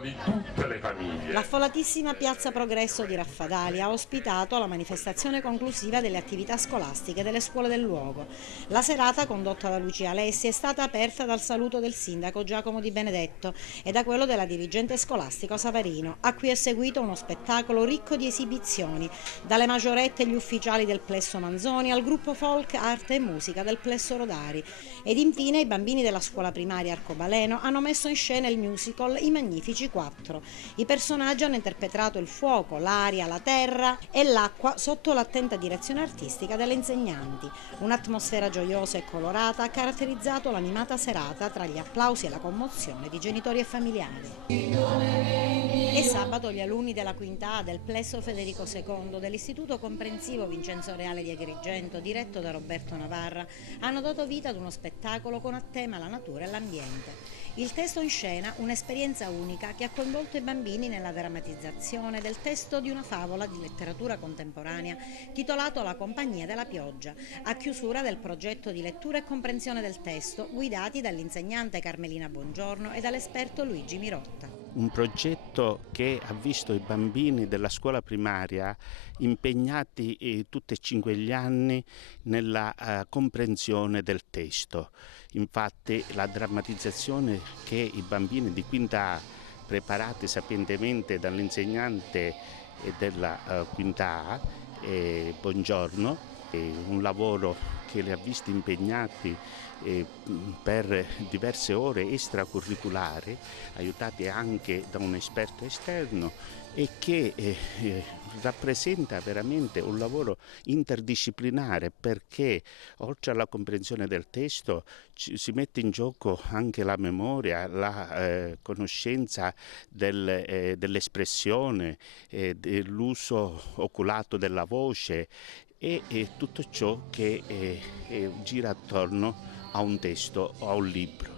di tutte le famiglie. L'affollatissima Piazza Progresso di Raffadali ha ospitato la manifestazione conclusiva delle attività scolastiche delle scuole del luogo. La serata, condotta da Lucia Alessi, è stata aperta dal saluto del sindaco Giacomo Di Benedetto e da quello della dirigente scolastico Savarino, a cui è seguito uno spettacolo ricco di esibizioni, dalle maggiorette e gli ufficiali del Plesso Manzoni al gruppo folk, arte e musica del Plesso Rodari. Ed infine i bambini della scuola primaria Arcobaleno hanno messo in scena il musical I Magnifici Quattro. I personaggi hanno interpretato il fuoco, l'aria, la terra e l'acqua sotto l'attenta direzione artistica delle insegnanti. Un'atmosfera gioiosa e colorata ha caratterizzato l'animata serata tra gli applausi e la commozione di genitori e familiari. E sabato gli alunni della quinta A del Plesso Federico II dell'Istituto Comprensivo Vincenzo Reale di Agrigento, diretto da Roberto Navarra, hanno dato vita ad uno spettacolo con a tema la natura e l'ambiente. Il testo in scena, un'esperienza unica che ha coinvolto i bambini nella drammatizzazione del testo di una favola di letteratura contemporanea titolato La compagnia della pioggia, a chiusura del progetto di lettura e comprensione del testo, guidati dall'insegnante Carmelina Bongiorno e dall'esperto Luigi Mirotta. Un progetto che ha visto i bambini della scuola primaria impegnati tutti e 5 gli anni nella comprensione del testo. Infatti la drammatizzazione che i bambini di quinta A, preparati sapientemente dall'insegnante della quinta A, Buongiorno, un lavoro che li ha visti impegnati per diverse ore extracurriculari, aiutati anche da un esperto esterno e che rappresenta veramente un lavoro interdisciplinare, perché oltre alla comprensione del testo si mette in gioco anche la memoria, la conoscenza dell'espressione, dell'uso oculato della voce e tutto ciò che gira attorno a un testo o a un libro.